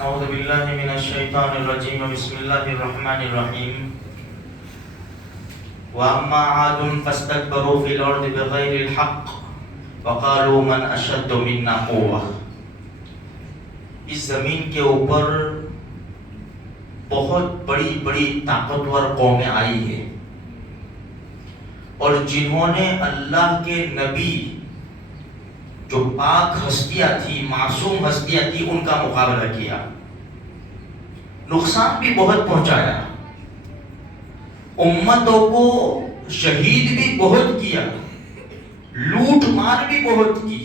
اعوذ باللہ من الشیطان الرجیم بسم اللہ الرحمن الرحیم واما عاد فاستكبروا في الارض بغیر الحق وقالوا من اشد منا قوة. اس زمین کے اوپر بہت بڑی بڑی طاقتور قومیں آئی ہیں اور جنہوں نے اللہ کے نبی جو پاک ہستیاں تھی، معصوم ہستیاں تھی، ان کا مقابلہ کیا، نقصان بھی بہت پہنچایا، امتوں کو شہید بھی بہت کیا، لوٹ مار بھی بہت کی.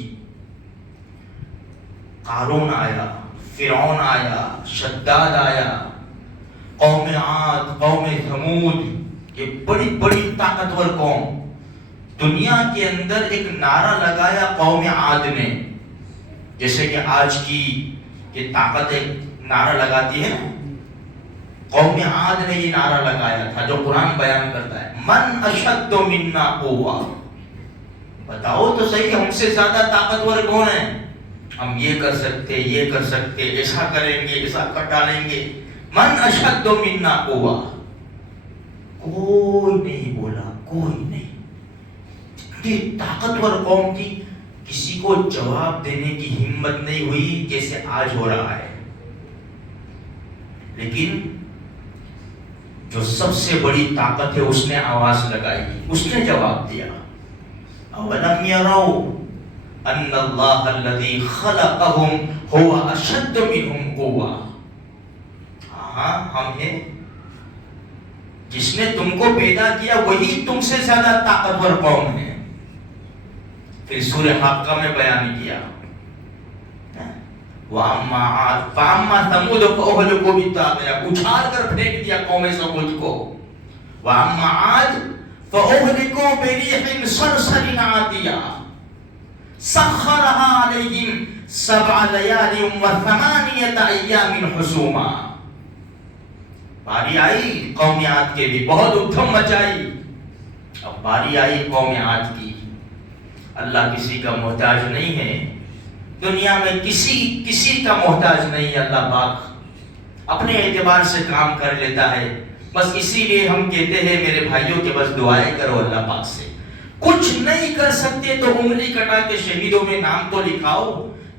قارون آیا، فرعون آیا، شداد آیا، قوم عاد، قوم ثمود، یہ بڑی بڑی طاقتور قوم. دنیا کے اندر ایک نعرہ لگایا قوم عاد نے، جیسے کہ آج کی یہ طاقت ایک نعرہ لگاتی ہے. قوم عاد نے یہ نعرہ لگایا تھا جو قرآن بیان کرتا ہے، من اشد منا قوة. بتاؤ تو صحیح، ہم سے زیادہ طاقتور کون ہے؟ ہم یہ کر سکتے، یہ کر سکتے، ایسا کریں گے، ایسا کر ڈالیں گے. من اشد منا قوة. کوئی نہیں بولا، کوئی نہیں. طاقتور قوم تھی، کسی کو جواب دینے کی ہمت نہیں ہوئی جیسے آج ہو رہا ہے. لیکن جو سب سے بڑی طاقت ہے اس نے آواز لگائی، اس نے جواب دیا. اولم یروا ان اللہ الذی خلقهم هو اشد منهم قوة. ہاں، ہم ہیں، جس نے تم کو پیدا کیا وہی تم سے زیادہ طاقتور قوم ہے. پھر سورہ حاقہ میں بیان کیا، وَأَمَّا عَادٌ فَأَمَّا ثَمُودُ فَأُهْلِكُوا بِالطَّاغِيَةِ. اچھال کر پھینک دیا قوم سمود کو. وَأَمَّا عَادٌ فَأُهْلِكُوا بِرِيحٍ صَرْصَرٍ عَاتِيَةٍ سَخَّرَهَا عَلَيْهِمْ 7 لَيَالٍ و8 أَيَّامٍ حُسُومًا. باری آئی قوم عاد کے بھی، بہت ادھم مچائی. اب باری آئی قوم عاد کی. اللہ کسی کا محتاج نہیں ہے، دنیا میں کسی کا محتاج نہیں ہے. اللہ پاک اپنے اعتبار سے کام کر لیتا ہے. بس اسی لیے ہم کہتے ہیں میرے بھائیوں کہ بس دعائیں کرو اللہ پاک سے. کچھ نہیں کر سکتے تو انگلی کٹا کے شہیدوں میں نام تو لکھاؤ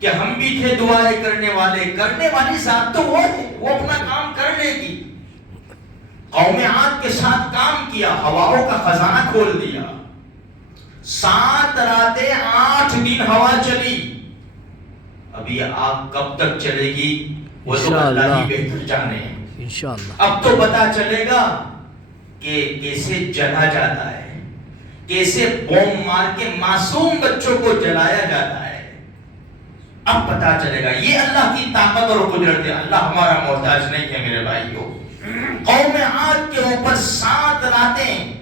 کہ ہم بھی تھے دعائیں کرنے والے. کرنے والی ذات تو وہ ہے، وہ اپنا کام کر لے گی. قوم عاد کے ساتھ کام کیا، ہواؤں کا خزانہ کھول دیا. 7 راتیں 8 دن ہوا چلی. اب یہ آگ کب تک چلے گی وہ تو اللہ ہی بہتر جانے. اب تو پتا چلے گا کہ کیسے جلا جاتا ہے، کیسے بوم مار کے معصوم بچوں کو جلایا جاتا ہے. اب پتا چلے گا. یہ اللہ کی طاقت اور قدرت ہے. اللہ ہمارا محتاج نہیں ہے میرے بھائیوں. قوم عاد کے اوپر 7 راتیں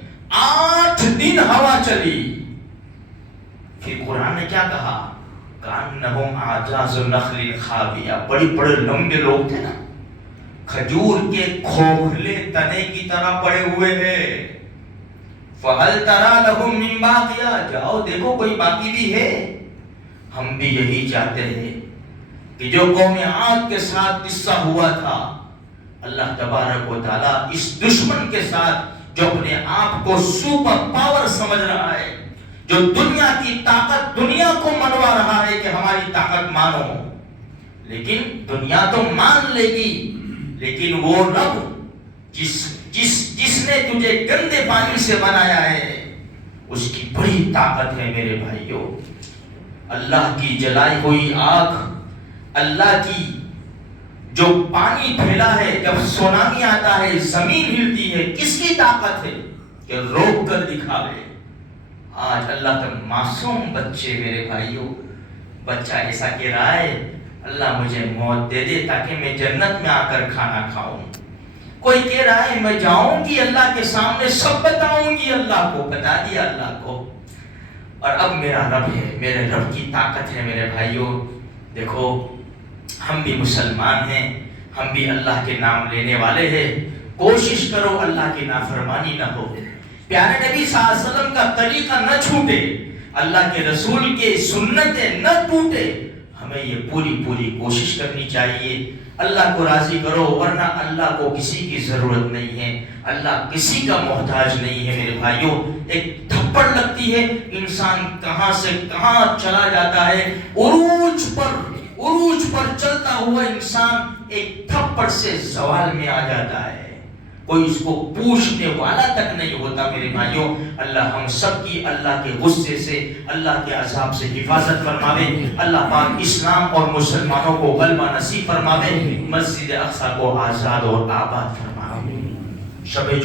8 دن ہوا چلی. پھر قرآن نے کیا کہا؟ کأنہم اعجاز نخل خاویہ. بڑے بڑے لمبے لوگ تھے نا، کھجور کے کھوکھلے تنے کی طرح پڑے ہوئے ہیں. فَهَلْ تَرَى لَهُم مِّن بَاقِيَةٍ. جاؤ دیکھو کوئی باقی بھی ہے. ہم بھی یہی چاہتے ہیں کہ جو قوم عاد کے ساتھ قصہ ہوا تھا، اللہ تبارک و تعالیٰ اس دشمن کے ساتھ جو اپنے آپ کو سپر پاور سمجھ رہا ہے، جو دنیا کی طاقت دنیا کو منوا رہا ہے کہ ہماری طاقت مانو، لیکن دنیا تو مان لے گی، لیکن وہ رب جس نے تجھے گندے پانی سے بنایا ہے اس کی بڑی طاقت ہے میرے بھائیوں. اللہ کی جلائی ہوئی آگ، اللہ کی جو پانی پھیلا ہے، جب سونامی آتا ہے زمین ہلتی ہے، کس کی طاقت ہے کہ روک کر دکھاوے. آج اللہ کا معصوم بچے میرے بھائیوں، بچہ ایسا کہہ رہا ہے اللہ مجھے موت دے دے تاکہ میں جنت میں آ کر کھانا کھاؤں. کوئی کہہ رہا ہے میں جاؤں گی اللہ کے سامنے سب بتاؤں گی اللہ کو. بتا دیا اللہ کو. اور اب میرا رب ہے، میرے رب کی طاقت ہے میرے بھائیوں. دیکھو ہم بھی مسلمان ہیں، ہم بھی اللہ کے نام لینے والے ہیں. کوشش کرو اللہ کی نافرمانی نہ ہو، پیارے نبی صلی اللہ علیہ وسلم کا طریقہ نہ چھوٹے، اللہ کے رسول کے سنتیں نہ ٹوٹے. ہمیں ہمیں یہ پوری کوشش کرنی چاہیے، اللہ کو راضی کرو، ورنہ اللہ کو کسی کی ضرورت نہیں ہے، اللہ کسی کا محتاج نہیں ہے میرے بھائیوں۔ ایک تھپڑ لگتی ہے، انسان کہاں سے کہاں چلا جاتا ہے، عروج پر چلتا ہوا انسان ایک تھپڑ سے زوال میں آ جاتا ہے، کوئی اس کو پوچھنے والا تک نہیں ہوتا میرے بھائیوں۔ اللہ ہم سب کی اللہ کے غصے سے، اللہ کے عذاب سے حفاظت فرماوے، اللہ پاک اسلام اور مسلمانوں کو غلبہ نصیب فرماوے، مسجد اقصی کو آزاد اور آباد فرماوے۔ شب